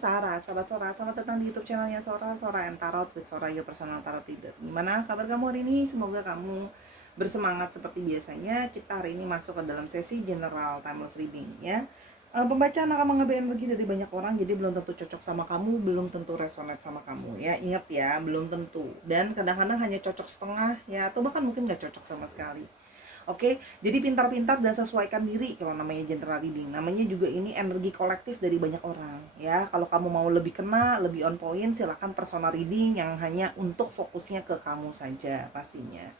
Sarah, sahabat Sora, selamat datang di YouTube channelnya Sora, Sora and Tarot with Sora, your personal tarot reader. Gimana kabar kamu hari ini? Semoga kamu bersemangat seperti biasanya. Kita hari ini masuk ke dalam sesi general timeless reading ya. Pembacaan akan mengambil energi dari banyak orang, jadi belum tentu cocok sama kamu, belum tentu resonate sama kamu ya. Ingat ya, belum tentu. Dan kadang-kadang hanya cocok setengah ya, atau bahkan mungkin nggak cocok sama sekali. Oke, jadi pintar-pintar dan sesuaikan diri kalau namanya general reading. Namanya juga ini energi kolektif dari banyak orang ya. Kalau kamu mau lebih kena, lebih on point, silakan personal reading yang hanya untuk fokusnya ke kamu saja pastinya.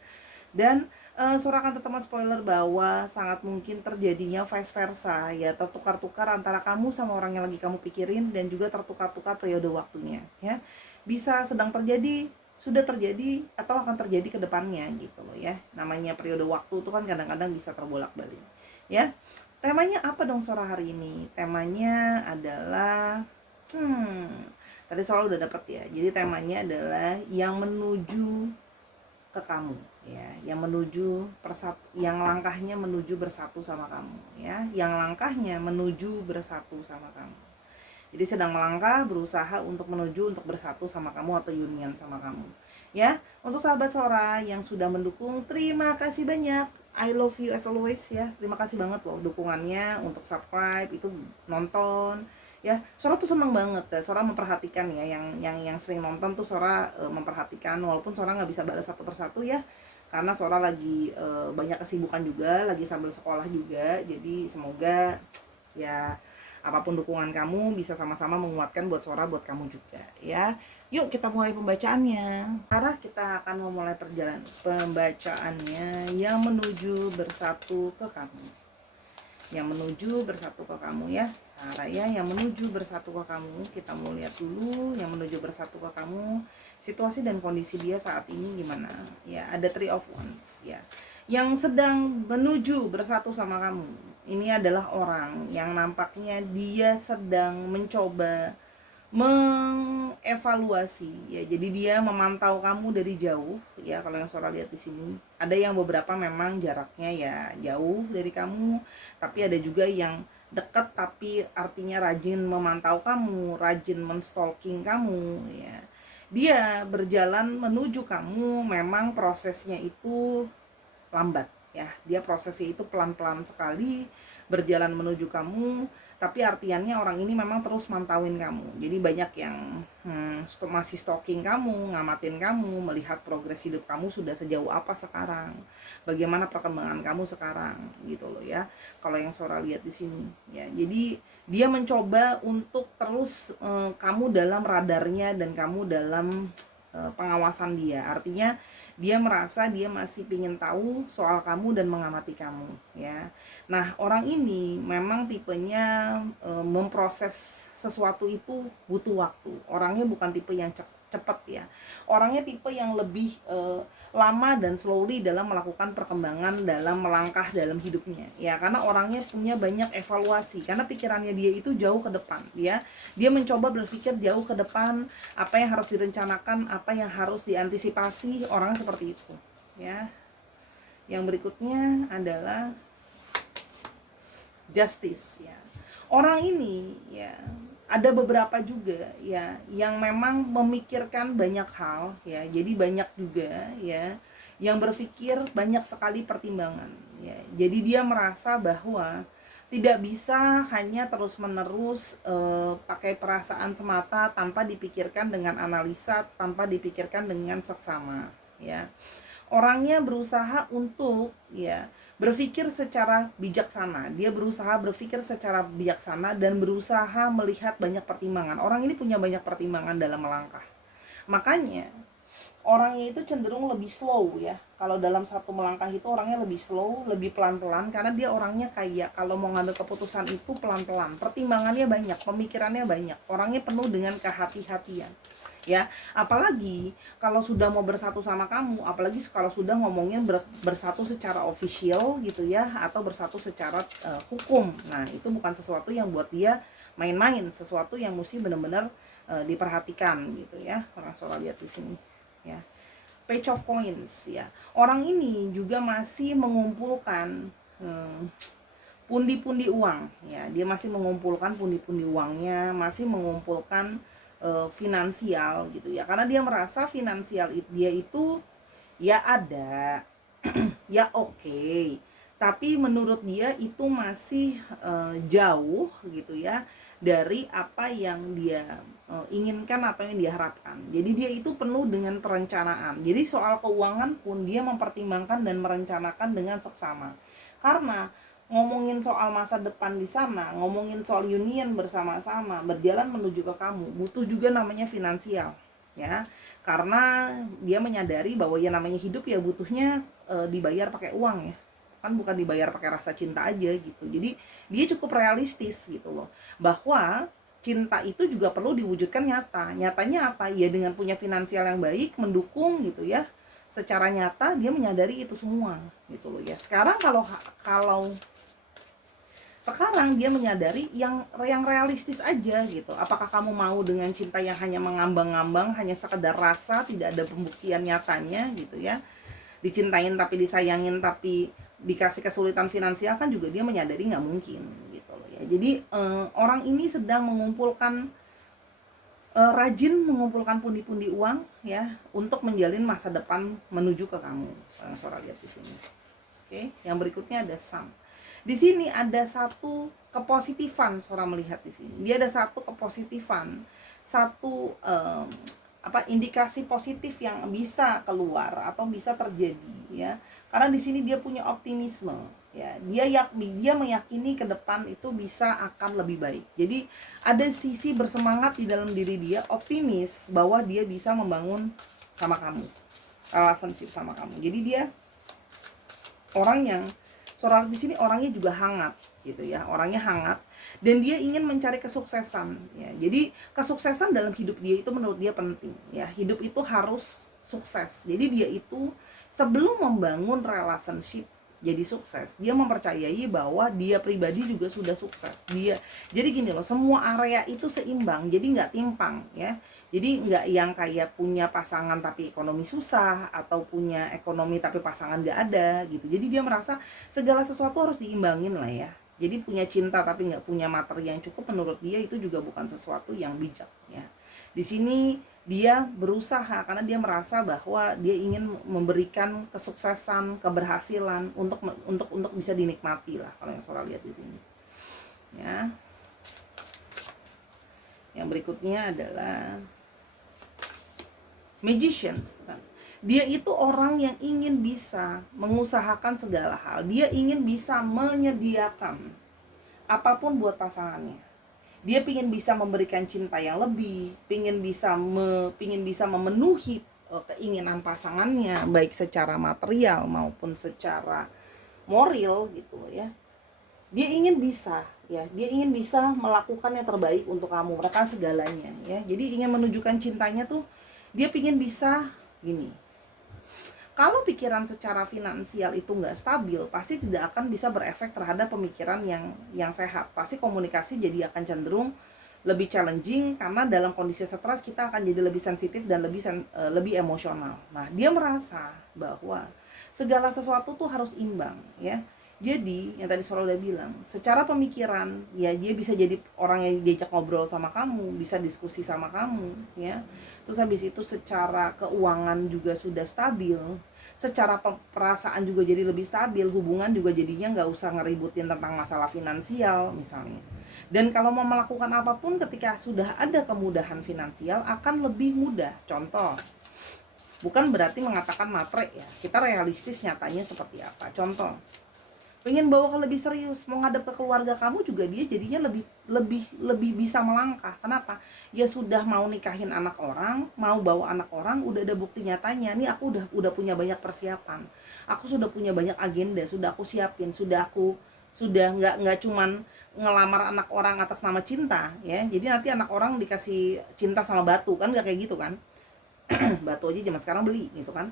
Dan Sora akan tetap spoiler bahwa sangat mungkin terjadinya vice versa ya, tertukar-tukar antara kamu sama orang yang lagi kamu pikirin, dan juga tertukar-tukar periode waktunya ya. Bisa sedang terjadi, sudah terjadi, atau akan terjadi ke depannya gitu loh ya. Namanya periode waktu itu kan kadang-kadang bisa terbolak-balik ya. Temanya apa dong Sora hari ini? Temanya adalah tadi Sora udah dapet ya. Jadi temanya adalah yang menuju ke kamu ya, yang menuju yang langkahnya menuju bersatu sama kamu ya, yang langkahnya menuju bersatu sama kamu. Jadi sedang melangkah, berusaha untuk menuju untuk bersatu sama kamu atau union sama kamu ya. Untuk sahabat Sora yang sudah mendukung, terima kasih banyak. I love you as always ya. Terima kasih banget loh dukungannya, untuk subscribe itu, nonton ya. Sora tuh seneng banget ya. Sora memperhatikan ya, yang sering nonton tuh Sora memperhatikan, walaupun Sora nggak bisa balas satu persatu ya, karena Sora lagi banyak kesibukan juga, lagi sambil sekolah juga. Jadi semoga ya apapun dukungan kamu bisa sama-sama menguatkan buat Sora, buat kamu juga ya. Yuk kita mulai pembacaannya. Sekarang kita akan memulai perjalanan pembacaannya yang menuju bersatu ke kamu. Yang menuju bersatu ke kamu ya. Nah, Raya yang menuju bersatu ke kamu, kita mau lihat dulu yang menuju bersatu ke kamu, situasi dan kondisi dia saat ini gimana ya. Ada Three of Wands ya, yang sedang menuju bersatu sama kamu. Ini adalah orang yang nampaknya dia sedang mencoba mengevaluasi ya. Jadi dia memantau kamu dari jauh ya. Kalau yang Sora lihat di sini, ada yang beberapa memang jaraknya ya jauh dari kamu, tapi ada juga yang dekat tapi artinya rajin memantau kamu, rajin menstalking kamu ya. Dia berjalan menuju kamu, memang prosesnya itu lambat ya. Dia prosesnya itu pelan-pelan sekali berjalan menuju kamu, tapi artiannya orang ini memang terus mantauin kamu. Jadi banyak yang masih stalking kamu, ngamatin kamu, melihat progres hidup kamu sudah sejauh apa sekarang, bagaimana perkembangan kamu sekarang gitu loh ya. Kalau yang Sora lihat di sini ya, jadi dia mencoba untuk terus kamu dalam radarnya dan kamu dalam pengawasan dia. Artinya dia merasa dia masih ingin tahu soal kamu dan mengamati kamu ya. Nah, orang ini memang tipenya memproses sesuatu itu butuh waktu. Orangnya bukan tipe yang cepet ya. Orangnya tipe yang lebih lama dan slowly dalam melakukan perkembangan, dalam melangkah dalam hidupnya ya. Karena orangnya punya banyak evaluasi, karena pikirannya dia itu jauh ke depan ya. Dia mencoba berpikir jauh ke depan, apa yang harus direncanakan, apa yang harus diantisipasi. Orangnya seperti itu ya. Yang berikutnya adalah Justice ya. Orang ini ya, ada beberapa juga ya yang memang memikirkan banyak hal ya. Jadi banyak juga ya yang berpikir banyak sekali pertimbangan ya. Jadi dia merasa bahwa tidak bisa hanya terus-menerus pakai perasaan semata, tanpa dipikirkan dengan analisa, tanpa dipikirkan dengan seksama ya. Orangnya berusaha untuk ya berpikir secara bijaksana. Dia berusaha berpikir secara bijaksana dan berusaha melihat banyak pertimbangan. Orang ini punya banyak pertimbangan dalam melangkah. Makanya orangnya itu cenderung lebih slow ya. Kalau dalam satu melangkah itu orangnya lebih slow, lebih pelan-pelan, karena dia orangnya kayak kalau mau ngambil keputusan itu pelan-pelan. Pertimbangannya banyak, pemikirannya banyak. Orangnya penuh dengan kehati-hatian ya. Apalagi kalau sudah mau bersatu sama kamu, apalagi kalau sudah ngomongin bersatu secara official gitu ya, atau bersatu secara hukum. Nah, itu bukan sesuatu yang buat dia main-main, sesuatu yang mesti benar-benar diperhatikan gitu ya. Orang Sora lihat di sini ya. Page of Coins ya. Orang ini juga masih mengumpulkan pundi-pundi uang, ya. Dia masih mengumpulkan pundi-pundi uangnya, masih mengumpulkan finansial gitu ya. Karena dia merasa finansial dia itu ya ada, ya oke. Tapi menurut dia itu masih jauh gitu ya dari apa yang dia inginkan atau yang dia harapkan. Jadi dia itu penuh dengan perencanaan. Jadi soal keuangan pun dia mempertimbangkan dan merencanakan dengan seksama. Karena ngomongin soal masa depan di sana, ngomongin soal union bersama-sama, berjalan menuju ke kamu, butuh juga namanya finansial, ya. Karena dia menyadari bahwa ya namanya hidup ya butuhnya dibayar pakai uang ya. Kan bukan dibayar pakai rasa cinta aja gitu. Jadi dia cukup realistis gitu loh. Bahwa cinta itu juga perlu diwujudkan nyata. Nyatanya apa? Ya dengan punya finansial yang baik, mendukung gitu ya. Secara nyata dia menyadari itu semua gitu loh ya. Sekarang kalau sekarang dia menyadari yang realistis aja gitu. Apakah kamu mau dengan cinta yang hanya mengambang-ngambang, hanya sekedar rasa, tidak ada pembuktian nyatanya gitu ya. Dicintain tapi disayangin tapi dikasih kesulitan finansial, kan juga dia menyadari nggak mungkin gitu loh ya. Jadi orang ini sedang mengumpulkan rajin mengumpulkan pundi-pundi uang ya untuk menjalin masa depan menuju ke kamu. Suara lihat di sini. Oke, yang berikutnya ada Sun. Di sini ada satu kepositifan, Sora melihat di sini. Dia ada satu kepositifan, satu indikasi positif yang bisa keluar atau bisa terjadi ya. Karena di sini dia punya optimisme ya. Dia meyakini ke depan itu bisa akan lebih baik. Jadi ada sisi bersemangat di dalam diri dia, optimis bahwa dia bisa membangun sama kamu, relationship sama kamu. Jadi dia orang yang Sora di sini orangnya juga hangat gitu ya, orangnya hangat dan dia ingin mencari kesuksesan ya. Jadi kesuksesan dalam hidup dia itu menurut dia penting ya. Hidup itu harus sukses. Jadi dia itu sebelum membangun relationship jadi sukses, dia mempercayai bahwa dia pribadi juga sudah sukses. Jadi gini loh, semua area itu seimbang, jadi nggak timpang ya. Jadi nggak yang kayak punya pasangan tapi ekonomi susah, atau punya ekonomi tapi pasangan nggak ada gitu. Jadi dia merasa segala sesuatu harus diimbangin lah ya. Jadi punya cinta tapi nggak punya materi yang cukup, menurut dia itu juga bukan sesuatu yang bijak ya. Di sini dia berusaha karena dia merasa bahwa dia ingin memberikan kesuksesan, keberhasilan untuk bisa dinikmati lah, kalau yang Sora lihat di sini. Ya. Yang berikutnya adalah Magicians kan. Dia itu orang yang ingin bisa mengusahakan segala hal. Dia ingin bisa menyediakan apapun buat pasangannya. Dia ingin bisa memberikan cinta yang lebih, ingin bisa memenuhi keinginan pasangannya, baik secara material maupun secara moral gitu ya. Dia ingin bisa melakukan yang terbaik untuk kamu, melakukan segalanya ya. Jadi ingin menunjukkan cintanya tuh, dia ingin bisa gini. Kalau pikiran secara finansial itu nggak stabil, pasti tidak akan bisa berefek terhadap pemikiran yang sehat. Pasti komunikasi jadi akan cenderung lebih challenging, karena dalam kondisi stres kita akan jadi lebih sensitif dan lebih emosional. Nah, dia merasa bahwa segala sesuatu tuh harus imbang ya. Jadi yang tadi Sora udah bilang, secara pemikiran ya dia bisa jadi orang yang diajak ngobrol sama kamu, bisa diskusi sama kamu ya. Terus habis itu secara keuangan juga sudah stabil, secara perasaan juga jadi lebih stabil, hubungan juga jadinya nggak usah ngeributin tentang masalah finansial misalnya. Dan kalau mau melakukan apapun ketika sudah ada kemudahan finansial akan lebih mudah. Contoh, bukan berarti mengatakan matre ya, kita realistis nyatanya seperti apa. Contoh, pengen bawa ke lebih serius, mau ngadep ke keluarga kamu juga dia jadinya lebih bisa melangkah. Kenapa? Ya sudah mau nikahin anak orang, mau bawa anak orang, udah ada bukti nyatanya. Nih aku udah punya banyak persiapan, aku sudah punya banyak agenda, sudah aku siapin, sudah nggak cuman ngelamar anak orang atas nama cinta ya. Jadi nanti anak orang dikasih cinta sama batu, kan nggak kayak gitu kan. Batu aja zaman sekarang beli gitu kan.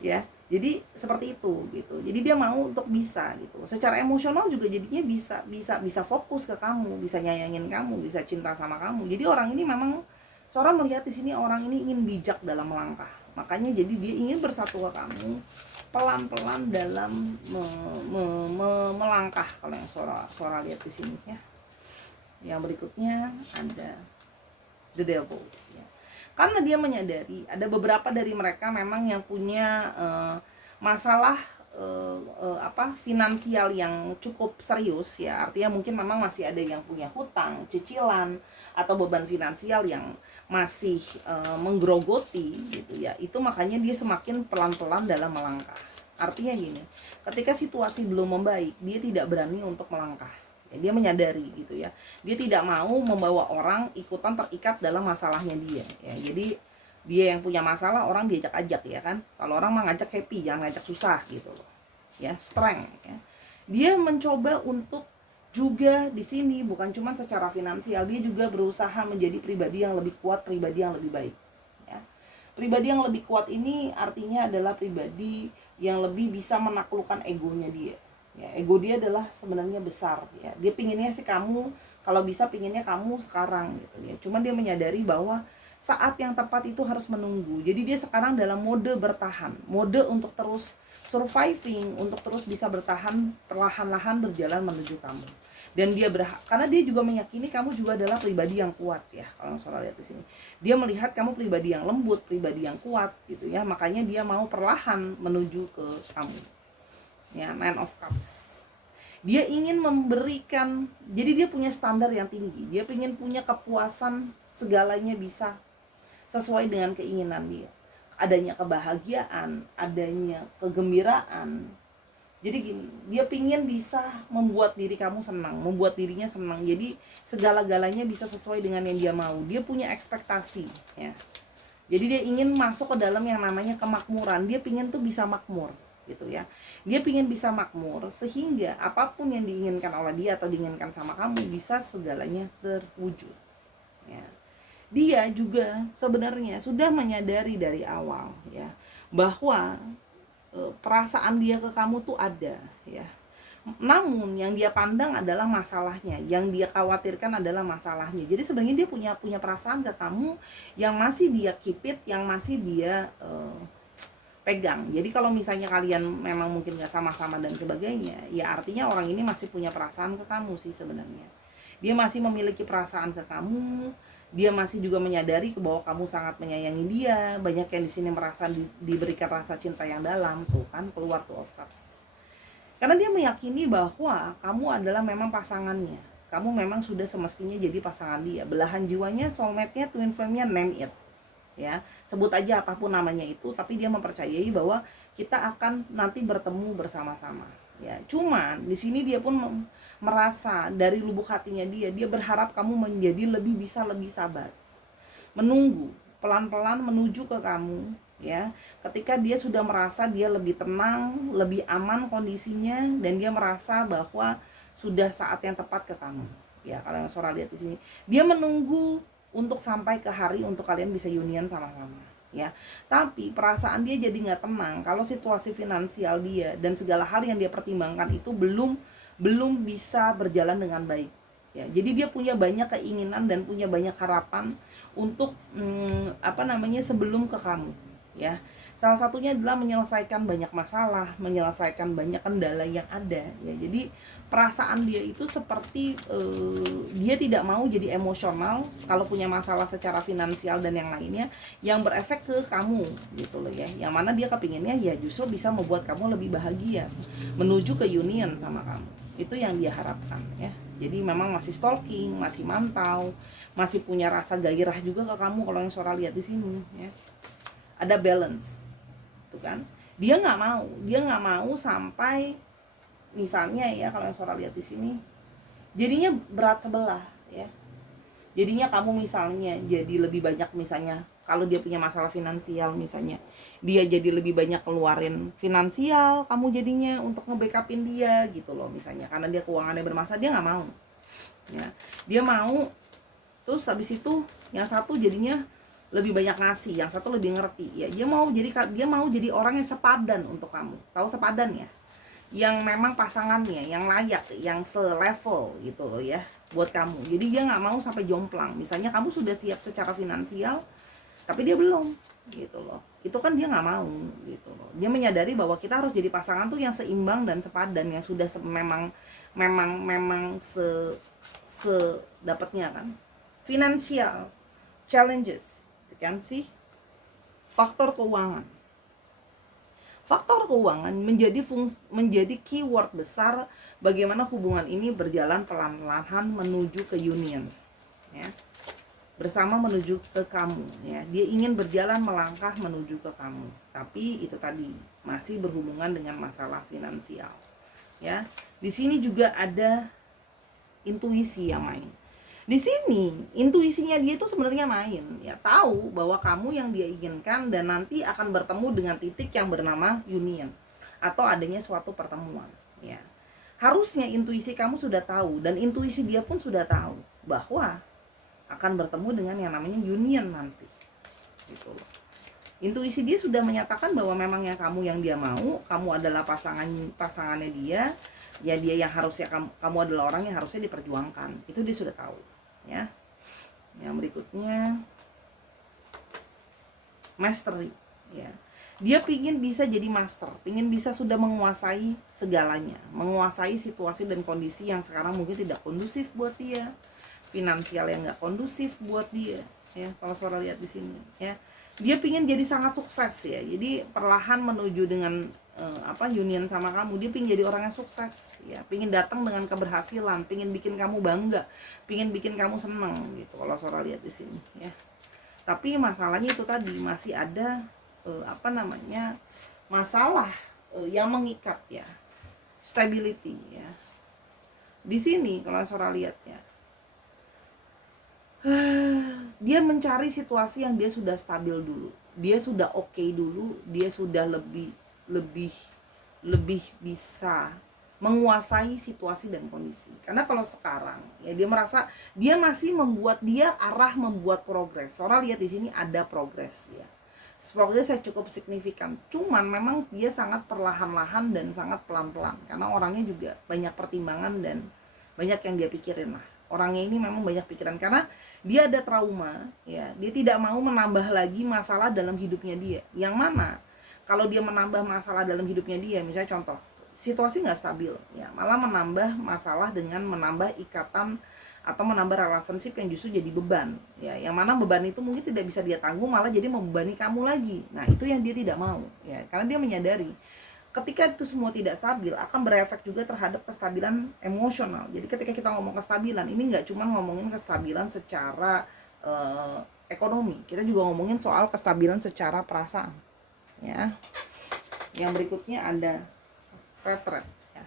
Ya, jadi seperti itu gitu. Jadi dia mau untuk bisa gitu. Secara emosional juga jadinya bisa fokus ke kamu, bisa nyayangin kamu, bisa cinta sama kamu. Jadi orang ini memang, seorang melihat di sini orang ini ingin bijak dalam melangkah. Makanya jadi dia ingin bersatu ke kamu pelan-pelan dalam melangkah. Kalau yang Sora lihat di sini ya. Yang berikutnya ada the devils ya. Karena dia menyadari ada beberapa dari mereka memang yang punya masalah finansial yang cukup serius ya. Artinya mungkin memang masih ada yang punya hutang, cicilan, atau beban finansial yang masih menggerogoti gitu ya. Itu makanya dia semakin pelan-pelan dalam melangkah. Artinya gini, ketika situasi belum membaik, dia tidak berani untuk melangkah ya, dia menyadari gitu ya. Dia tidak mau membawa orang ikutan terikat dalam masalahnya dia ya. Jadi dia yang punya masalah, orang diajak ajak ya kan. Kalau orang mah ngajak happy, jangan ngajak susah gitu loh ya. Strength ya. Dia mencoba untuk juga di sini bukan cuma secara finansial, dia juga berusaha menjadi pribadi yang lebih kuat, pribadi yang lebih baik ya. Pribadi yang lebih kuat ini artinya adalah pribadi yang lebih bisa menaklukkan egonya dia ya. Ego dia adalah sebenarnya besar ya. Dia pinginnya sih kamu, kalau bisa pinginnya kamu sekarang gitu ya. Cuman dia menyadari bahwa saat yang tepat itu harus menunggu. Jadi dia sekarang dalam mode bertahan, mode untuk terus surviving, untuk terus bisa bertahan, perlahan-lahan berjalan menuju kamu. Dan dia karena dia juga meyakini kamu juga adalah pribadi yang kuat ya. Kalau Sora lihat di sini, dia melihat kamu pribadi yang lembut, pribadi yang kuat gitu ya. Makanya dia mau perlahan menuju ke kamu. Ya, Nine of Cups. Dia ingin memberikan, jadi dia punya standar yang tinggi. Dia ingin punya kepuasan, segalanya bisa sesuai dengan keinginan dia. Adanya kebahagiaan, adanya kegembiraan. Jadi gini, dia pingin bisa membuat diri kamu senang, membuat dirinya senang. Jadi segala-galanya bisa sesuai dengan yang dia mau. Dia punya ekspektasi ya. Jadi dia ingin masuk ke dalam yang namanya kemakmuran. Dia pingin tuh bisa makmur gitu ya. Dia pingin bisa makmur sehingga apapun yang diinginkan oleh dia atau diinginkan sama kamu bisa segalanya terwujud ya. Dia juga sebenarnya sudah menyadari dari awal ya bahwa perasaan dia ke kamu tuh ada ya. Namun yang dia pandang adalah masalahnya, yang dia khawatirkan adalah masalahnya. Jadi sebenarnya dia punya perasaan ke kamu yang masih dia keep it, yang masih dia pegang. Jadi kalau misalnya kalian memang mungkin gak sama-sama dan sebagainya, ya artinya orang ini masih punya perasaan ke kamu sih sebenarnya. Dia masih memiliki perasaan ke kamu. Dia masih juga menyadari bahwa kamu sangat menyayangi dia. Banyak yang di sini merasa diberikan rasa cinta yang dalam, tuh kan keluar tuh of cups. Karena dia meyakini bahwa kamu adalah memang pasangannya. Kamu memang sudah semestinya jadi pasangan dia. Belahan jiwanya, soulmate-nya, twin flame-nya, name it. Ya, sebut aja apapun namanya itu, tapi dia mempercayai bahwa kita akan nanti bertemu bersama-sama. Ya, cuman di sini dia pun merasa dari lubuk hatinya dia berharap kamu menjadi lebih sabar, menunggu pelan-pelan menuju ke kamu ya. Ketika dia sudah merasa dia lebih tenang, lebih aman kondisinya, dan dia merasa bahwa sudah saat yang tepat ke kamu ya. Kalau yang Sora lihat di sini, dia menunggu untuk sampai ke hari untuk kalian bisa union sama-sama ya. Tapi perasaan dia jadi nggak tenang kalau situasi finansial dia dan segala hal yang dia pertimbangkan itu belum bisa berjalan dengan baik ya. Jadi dia punya banyak keinginan dan punya banyak harapan untuk sebelum ke kamu ya. Salah satunya adalah menyelesaikan banyak masalah, menyelesaikan banyak kendala yang ada ya. Jadi perasaan dia itu seperti dia tidak mau jadi emosional kalau punya masalah secara finansial dan yang lainnya yang berefek ke kamu gitu loh ya. Yang mana dia kepinginnya ya justru bisa membuat kamu lebih bahagia, menuju ke union sama kamu. Itu yang dia harapkan ya. Jadi memang masih stalking, masih mantau, masih punya rasa gairah juga ke kamu kalau yang Sora lihat di sini ya. Ada balance tuh kan. Dia nggak mau sampai misalnya ya, kalau yang Sora lihat di sini jadinya berat sebelah ya. Jadinya kamu misalnya jadi lebih banyak, misalnya kalau dia punya masalah finansial misalnya, dia jadi lebih banyak keluarin finansial kamu jadinya untuk nge-backupin dia gitu loh misalnya, karena dia keuangannya bermasalah. Dia nggak mau ya. Dia mau terus habis itu yang satu jadinya lebih banyak ngasih, yang satu lebih ngerti ya. Dia mau jadi orang yang sepadan untuk kamu. Tahu sepadan ya? Yang memang pasangannya, yang layak, yang selevel gitu loh ya buat kamu. Jadi dia nggak mau sampai jomplang. Misalnya kamu sudah siap secara finansial, tapi dia belum gitu loh. itu kan dia nggak mau gitu loh. Dia menyadari bahwa kita harus jadi pasangan tuh yang seimbang dan sepadan, yang sudah memang dapatnya kan. Financial challenges kan sih, faktor keuangan. Faktor keuangan menjadi keyword besar bagaimana hubungan ini berjalan pelan-pelan menuju ke union, ya. Bersama menuju ke kamu, ya. Dia ingin berjalan melangkah menuju ke kamu, tapi itu tadi masih berhubungan dengan masalah finansial, ya. Di sini juga ada intuisi yang main. Di sini intuisinya dia itu sebenarnya main, ya, tahu bahwa kamu yang dia inginkan dan nanti akan bertemu dengan titik yang bernama union atau adanya suatu pertemuan, ya. Harusnya intuisi kamu sudah tahu dan intuisi dia pun sudah tahu bahwa akan bertemu dengan yang namanya union nanti, gitu loh. Intuisi dia sudah menyatakan bahwa memang yang dia mau, kamu adalah pasangannya dia, ya. Dia yang harusnya kamu adalah orang yang harusnya diperjuangkan, itu dia sudah tahu, ya. Yang berikutnya mastery, ya. Dia pingin bisa jadi master, pingin bisa sudah menguasai segalanya, menguasai situasi dan kondisi yang sekarang mungkin tidak kondusif buat dia, finansial yang nggak kondusif buat dia, ya. Kalau Sora lihat di sini, ya, dia pingin jadi sangat sukses, ya. Jadi perlahan menuju dengan union sama kamu, dia pingin jadi orang yang sukses, ya. Pingin datang dengan keberhasilan, pingin bikin kamu bangga, pingin bikin kamu seneng, gitu. Kalau Sora lihat di sini, ya. Tapi masalahnya itu tadi masih ada masalah yang mengikat, ya. Stability, ya. Di sini kalau Sora lihat, ya, dia mencari situasi yang dia sudah stabil dulu, dia sudah oke dulu, dia sudah lebih bisa menguasai situasi dan kondisi. Karena kalau sekarang, ya, dia merasa dia masih membuat progres. Orang lihat di sini ada progres, ya. Progres saya cukup signifikan. Cuman memang dia sangat perlahan-lahan dan sangat pelan-pelan karena orangnya juga banyak pertimbangan dan banyak yang dia pikirin lah. Orangnya ini memang banyak pikiran karena dia ada trauma, ya. Dia tidak mau menambah lagi masalah dalam hidupnya dia. Yang mana kalau dia menambah masalah dalam hidupnya dia, misalnya contoh, situasi nggak stabil, ya, malah menambah masalah dengan menambah ikatan atau menambah relationship yang justru jadi beban, ya. Yang mana beban itu mungkin tidak bisa dia tanggung, malah jadi membebani kamu lagi. Nah, itu yang dia tidak mau, ya, karena dia menyadari ketika itu semua tidak stabil akan berefek juga terhadap kestabilan emosional. Jadi ketika kita ngomong kestabilan, ini nggak cuma ngomongin kestabilan secara ekonomi, kita juga ngomongin soal kestabilan secara perasaan, ya. Yang berikutnya ada retret, ya.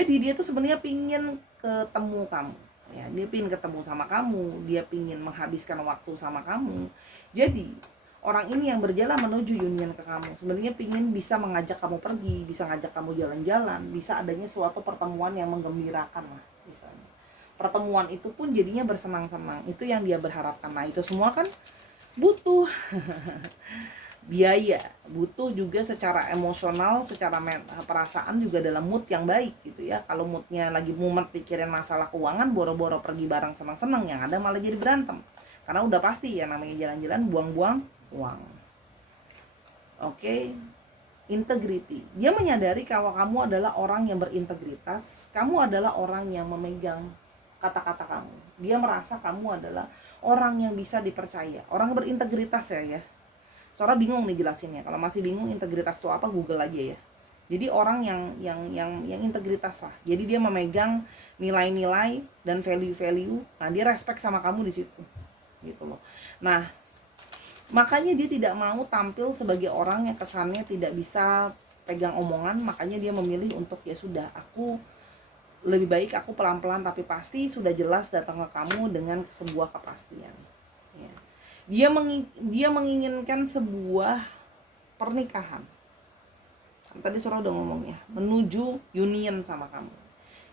Jadi dia tuh sebenarnya pingin ketemu kamu, ya. Dia pingin ketemu sama kamu, dia pingin menghabiskan waktu sama kamu. Jadi orang ini yang berjalan menuju union ke kamu sebenarnya pingin bisa mengajak kamu pergi, bisa ngajak kamu jalan-jalan, bisa adanya suatu pertemuan yang menggembirakan lah, misalnya. Pertemuan itu pun jadinya bersenang-senang, itu yang dia berharapkan. Nah, itu semua kan butuh biaya, butuh juga secara emosional, secara perasaan juga dalam mood yang baik, gitu ya. Kalau moodnya lagi mumet pikirin masalah keuangan, boro-boro pergi bareng senang-senang, yang ada malah jadi berantem. Karena udah pasti ya namanya jalan-jalan buang-buang uang. Oke. Integrity. Dia menyadari kalau kamu adalah orang yang berintegritas, kamu adalah orang yang memegang kata-kata kamu. Dia merasa kamu adalah orang yang bisa dipercaya, orang berintegritas, ya. Soalnya bingung nih jelasinnya. Kalau masih bingung integritas itu apa, Google aja, ya. Jadi orang yang integritas lah. Jadi dia memegang nilai-nilai dan value-value. Nah, dia respect sama kamu di situ, gitu loh. Nah, makanya dia tidak mau tampil sebagai orang yang kesannya tidak bisa pegang omongan. Makanya dia memilih untuk, ya sudah, aku lebih baik aku pelan-pelan tapi pasti sudah jelas datang ke kamu dengan sebuah kepastian, ya. Dia menginginkan sebuah pernikahan. Tadi Sora udah ngomong, ya, menuju union sama kamu,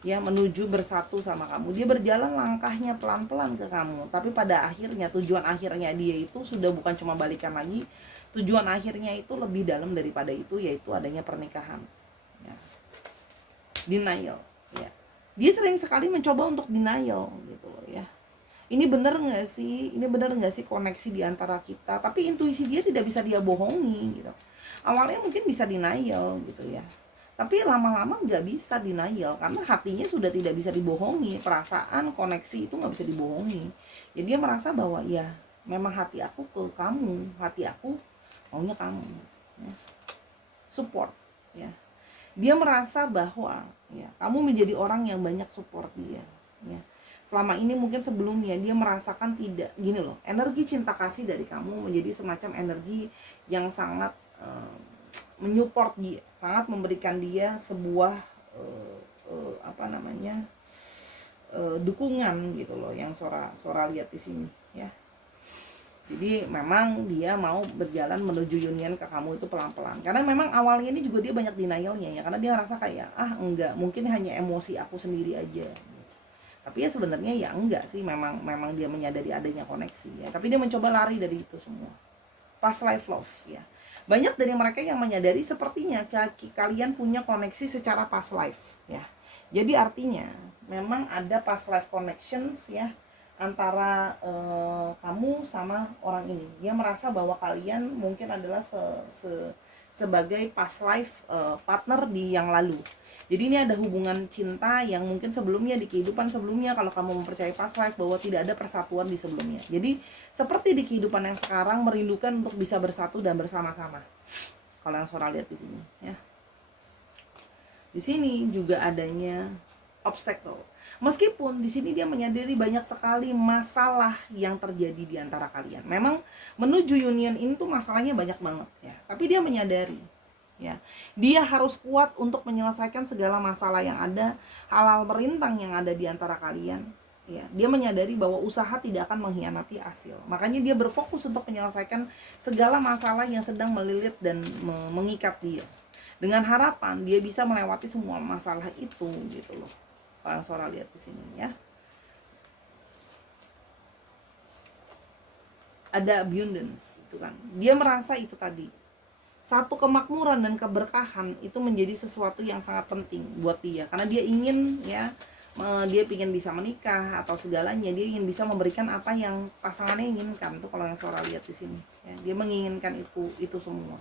ya, menuju bersatu sama kamu. Dia berjalan langkahnya pelan-pelan ke kamu, tapi pada akhirnya tujuan akhirnya dia itu sudah bukan cuma balikan lagi. Tujuan akhirnya itu lebih dalam daripada itu, yaitu adanya pernikahan, ya. Denial, ya. Dia sering sekali mencoba untuk denial, gitu loh, ya. ini bener nggak sih, ini bener nggak sih koneksi di antara kita. Tapi intuisi dia tidak bisa dia bohongi gitu. Awalnya mungkin bisa denial gitu ya, tapi lama-lama nggak bisa denial karena hatinya sudah tidak bisa dibohongi. Perasaan, koneksi itu nggak bisa dibohongi. Ya dia merasa bahwa ya memang hati aku ke kamu, hati aku maunya kamu ya. Support ya, dia merasa bahwa ya kamu menjadi orang yang banyak support dia ya. Selama ini mungkin sebelumnya dia merasakan tidak gini loh, energi cinta kasih dari kamu menjadi semacam energi yang sangat menyupport dia, sangat memberikan dia sebuah dukungan gitu loh, yang Sora lihat di sini ya. Jadi memang dia mau berjalan menuju union ke kamu itu pelan-pelan. Karena memang awalnya ini juga dia banyak denialnya ya, karena dia ngerasa kayak enggak, mungkin hanya emosi aku sendiri aja. Tapi ya sebenarnya ya enggak sih, memang dia menyadari adanya koneksi ya. Tapi dia mencoba lari dari itu semua. Past life love ya. Banyak dari mereka yang menyadari sepertinya kalian punya koneksi secara past life ya. Jadi artinya memang ada past life connections ya antara kamu sama orang ini. Dia merasa bahwa kalian mungkin adalah sebagai past life partner di yang lalu. Jadi ini ada hubungan cinta yang mungkin sebelumnya, di kehidupan sebelumnya, kalau kamu mempercayai past life, bahwa tidak ada persatuan di sebelumnya. Jadi seperti di kehidupan yang sekarang merindukan untuk bisa bersatu dan bersama-sama. Kalau yang Sora lihat di sini ya. Di sini juga adanya obstacle. Meskipun di sini dia menyadari banyak sekali masalah yang terjadi di antara kalian. Memang menuju union ini tuh masalahnya banyak banget ya. Tapi dia menyadari ya, dia harus kuat untuk menyelesaikan segala masalah yang ada, hal-hal merintang yang ada di antara kalian ya. Dia menyadari bahwa usaha tidak akan mengkhianati hasil. Makanya dia berfokus untuk menyelesaikan segala masalah yang sedang melilit dan mengikat dia, dengan harapan dia bisa melewati semua masalah itu gitu loh. Kalau Sora lihat di sini ya, ada abundance itu kan. Dia merasa itu tadi, satu kemakmuran dan keberkahan itu menjadi sesuatu yang sangat penting buat dia, karena dia ingin ya, dia ingin bisa menikah atau segalanya, dia ingin bisa memberikan apa yang pasangannya inginkan. Tuh kalau yang Sora lihat di sini ya, dia menginginkan itu semua.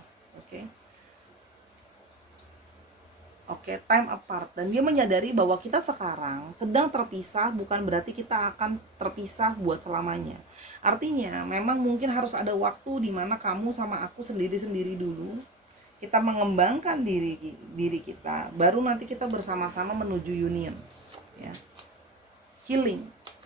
Oke, time apart. Dan dia menyadari bahwa kita sekarang sedang terpisah, bukan berarti kita akan terpisah buat selamanya. Artinya memang mungkin harus ada waktu di mana kamu sama aku sendiri-sendiri dulu. Kita mengembangkan diri kita, baru nanti kita bersama-sama menuju union ya. Healing.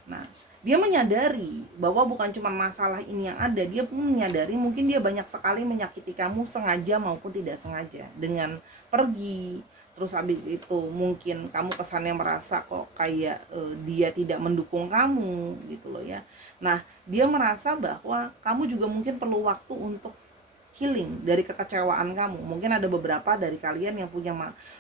Nah, dia menyadari bahwa bukan cuma masalah ini yang ada, dia pun menyadari mungkin dia banyak sekali menyakiti kamu sengaja maupun tidak sengaja, dengan pergi. Terus habis itu mungkin kamu kesannya merasa kok kayak dia tidak mendukung kamu gitu loh ya. Nah, dia merasa bahwa kamu juga mungkin perlu waktu untuk healing dari kekecewaan kamu. Mungkin ada beberapa dari kalian yang punya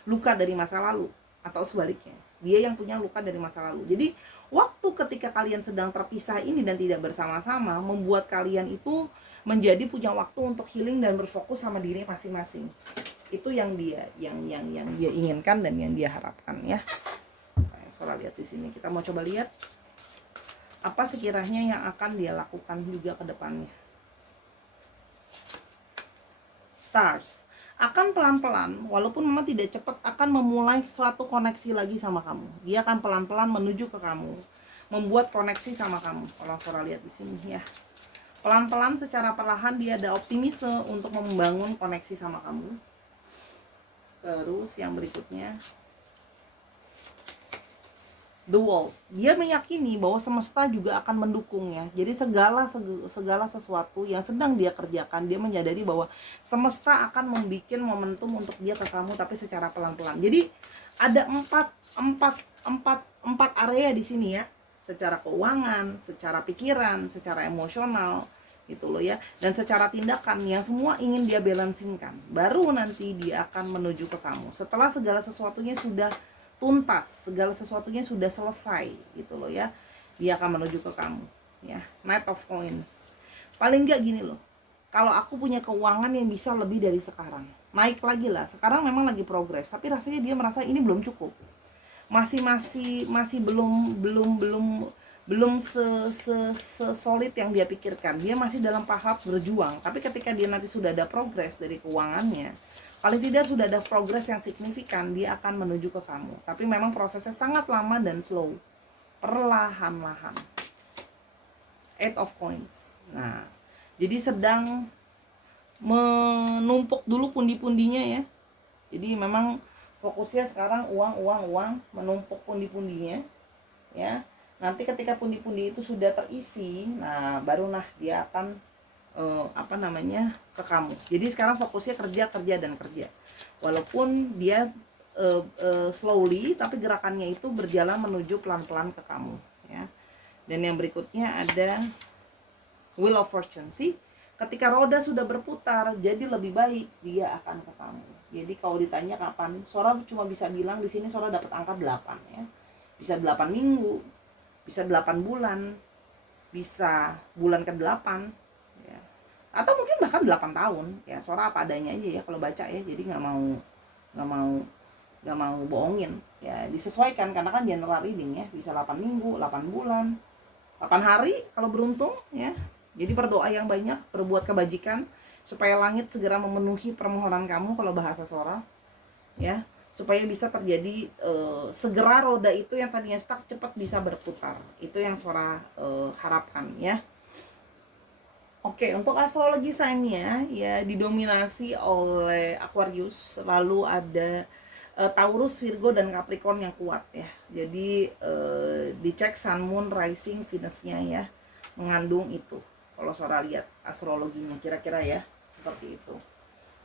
luka dari masa lalu, atau sebaliknya, dia yang punya luka dari masa lalu. Jadi waktu ketika kalian sedang terpisah ini dan tidak bersama-sama, membuat kalian itu menjadi punya waktu untuk healing dan berfokus sama diri masing-masing. Itu yang dia inginkan dan yang dia harapkan ya. Nah, Sora lihat di sini. Kita mau coba lihat apa sekiranya yang akan dia lakukan juga ke depannya. Stars akan pelan-pelan, walaupun memang tidak cepat, akan memulai suatu koneksi lagi sama kamu. Dia akan pelan-pelan menuju ke kamu, membuat koneksi sama kamu. Kalau Sora lihat di sini ya, pelan-pelan secara perlahan dia ada optimisme untuk membangun koneksi sama kamu. Terus yang berikutnya, The Wolf. Dia meyakini bahwa semesta juga akan mendukungnya. Jadi segala sesuatu yang sedang dia kerjakan, dia menyadari bahwa semesta akan membuat momentum untuk dia ke kamu, tapi secara pelan-pelan. Jadi ada empat area di sini ya, secara keuangan, secara pikiran, secara emosional gitu loh ya, dan secara tindakan yang semua ingin dia balancingkan. Baru nanti dia akan menuju ke kamu setelah segala sesuatunya sudah tuntas, segala sesuatunya sudah selesai gitu loh ya. Dia akan menuju ke kamu ya. Knight of Coins. Paling enggak gini loh, kalau aku punya keuangan yang bisa lebih dari sekarang, naik lagi lah. Sekarang memang lagi progres, tapi rasanya dia merasa ini belum cukup, masih belum belum solid yang dia pikirkan. Dia masih dalam tahap berjuang. Tapi ketika dia nanti sudah ada progres dari keuangannya, paling tidak sudah ada progres yang signifikan, dia akan menuju ke kamu. Tapi memang prosesnya sangat lama dan slow, perlahan-lahan. Eight of Coins. Nah, jadi sedang menumpuk dulu pundi-pundinya ya. Jadi memang fokusnya sekarang uang, menumpuk pundi-pundinya ya. Nanti ketika pundi-pundi itu sudah terisi, nah baru dia akan ke kamu. Jadi sekarang fokusnya kerja. Walaupun dia slowly, tapi gerakannya itu berjalan menuju pelan-pelan ke kamu ya. Dan yang berikutnya ada Wheel of Fortune. Sih, ketika roda sudah berputar jadi lebih baik, dia akan ke kamu. Jadi kalau ditanya kapan, Sora cuma bisa bilang di sini Sora dapat angka 8 ya. Bisa 8 minggu, bisa 8 bulan, bisa bulan ke-8 ya. Atau mungkin bahkan 8 tahun ya. Sora apa adanya aja ya kalau baca ya. Jadi nggak mau bohongin ya, disesuaikan karena kan general reading ya. Bisa 8 minggu, 8 bulan, 8 hari kalau beruntung ya. Jadi berdoa yang banyak, berbuat kebajikan supaya langit segera memenuhi permohonan kamu kalau bahasa Sora ya, supaya bisa terjadi segera roda itu yang tadinya stuck cepat bisa berputar. Itu yang Sora harapkan ya. Oke, untuk astrologi sign-nya ya didominasi oleh Aquarius, lalu ada Taurus, Virgo dan Capricorn yang kuat ya. Jadi dicek Sun, Moon, Rising, Venus-nya ya, mengandung itu. Kalau Sora lihat astrologinya kira-kira ya seperti itu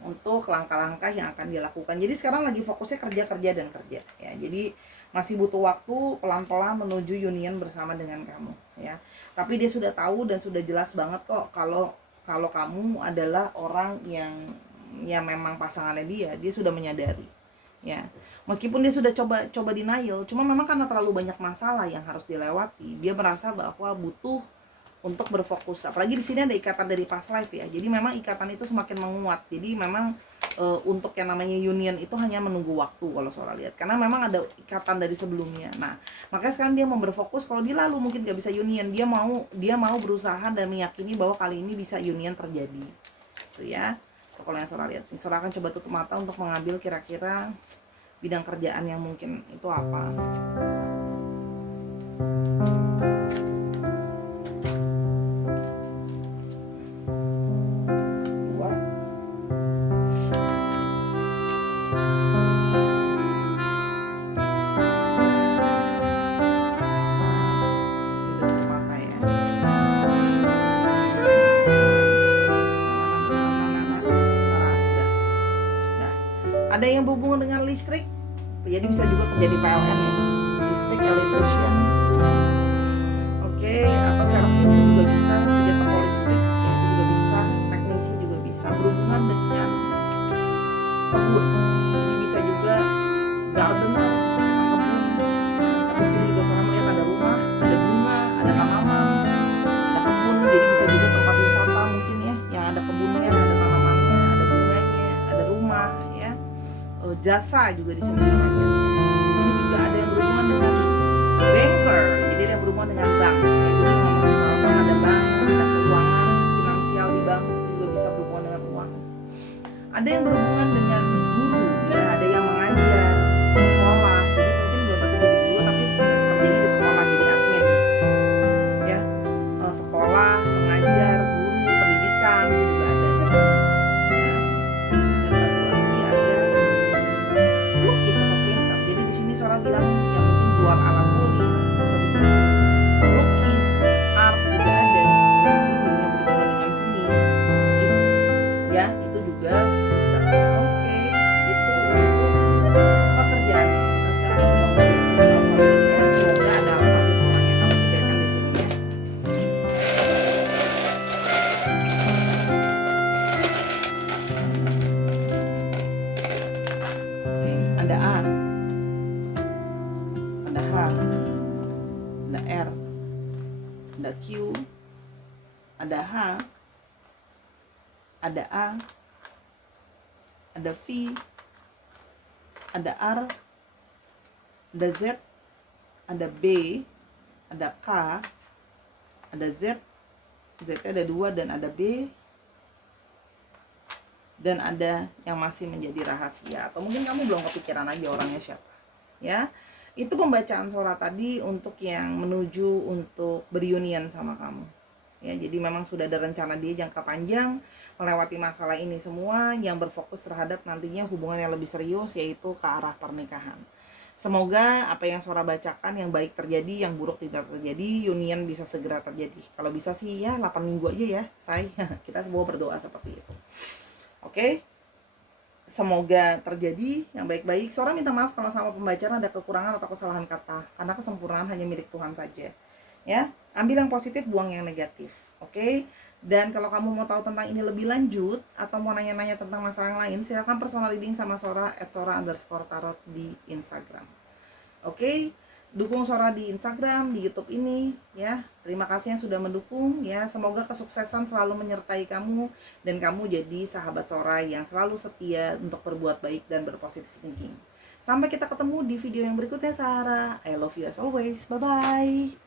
untuk langkah-langkah yang akan dilakukan. Jadi sekarang lagi fokusnya kerja ya. Jadi masih butuh waktu pelan-pelan menuju union bersama dengan kamu ya. Tapi dia sudah tahu dan sudah jelas banget kok kalau kamu adalah orang yang memang pasangannya dia sudah menyadari ya. Meskipun dia sudah coba denial, cuma memang karena terlalu banyak masalah yang harus dilewati, dia merasa bahwa butuh untuk berfokus. Apalagi di sini ada ikatan dari past life ya. Jadi memang ikatan itu semakin menguat. Jadi memang untuk yang namanya union itu hanya menunggu waktu kalau Sora lihat. Karena memang ada ikatan dari sebelumnya. Nah, makanya sekarang dia mau berfokus. Kalau dia lalu mungkin gak bisa union, dia mau berusaha dan meyakini bahwa kali ini bisa union terjadi. Itu ya. Kalau yang Sora lihat, Sora akan coba tutup mata untuk mengambil kira-kira bidang kerjaan yang mungkin itu apa. Ada yang berhubungan dengan listrik, jadi bisa juga terjadi PLN ya, listrik, electrician, oke, apa service juga bisa, kerja toko listrik ya, itu juga bisa, teknisi juga bisa, berhubungan dengan kebun, jadi bisa juga gardener, tukang kebun. Tapi sini juga Sora melihat ada rumah, ada bunga, ada tanaman, ada kebun, jadi bisa juga tempat wisata mungkin ya, yang ada kebunnya, ada tanamannya, ada bunganya, ada rumah ya. Jasa juga di sini Sora lihat. Di sini juga ada yang berhubungan dengan banker, jadi ada yang berhubungan dengan bank. Jadi ngomong soal bank, ada bank, ada keuangan, finansial di bank itu juga bisa berhubungan dengan uang. Ada yang berhubungan dengan guru, ya ada yang mengajar, sekolah. Jadi mungkin belum tentu jadi guru tapi kerjanya di sekolah jadi admin, ya sekolah, mengajar, guru, pendidikan itu juga ada. Sora bilang yang mungkin jual alat tulis, bisa lukis, art juga ada. Di sini yang berhubungan dengan seni, ya itu juga bisa. Oke, itu pekerjaan. Nah, sekarang coba melihat saya semoga ada update Sora yang kamu pikirkan di sini ya. Oke, ada A. Ada R, ada Q, ada H, ada A, ada V, ada R, ada Z, ada B, ada K, ada Z, Z ada 2 dan ada B, dan ada yang masih menjadi rahasia, atau mungkin kamu belum kepikiran aja orangnya siapa. Ya, itu pembacaan Sora tadi untuk yang menuju untuk berunian sama kamu. Ya, jadi memang sudah ada rencana dia jangka panjang melewati masalah ini semua, yang berfokus terhadap nantinya hubungan yang lebih serius, yaitu ke arah pernikahan. Semoga apa yang Sora bacakan yang baik terjadi, yang buruk tidak terjadi, union bisa segera terjadi. Kalau bisa sih ya 8 minggu aja ya, say. Kita semua berdoa seperti itu. Oke? Semoga terjadi yang baik-baik. Sora minta maaf kalau sama pembacaan ada kekurangan atau kesalahan kata, karena kesempurnaan hanya milik Tuhan saja. Ya, ambil yang positif, buang yang negatif. Oke? Dan kalau kamu mau tahu tentang ini lebih lanjut atau mau nanya-nanya tentang masalah yang lain, silakan personal reading sama Sora @sora_tarot di Instagram. Oke? Dukung Sora di Instagram, di YouTube ini ya. Terima kasih yang sudah mendukung ya. Semoga kesuksesan selalu menyertai kamu dan kamu jadi sahabat Sora yang selalu setia untuk berbuat baik dan berpositif thinking. Sampai kita ketemu di video yang berikutnya, Sarah. I love you as always. Bye bye.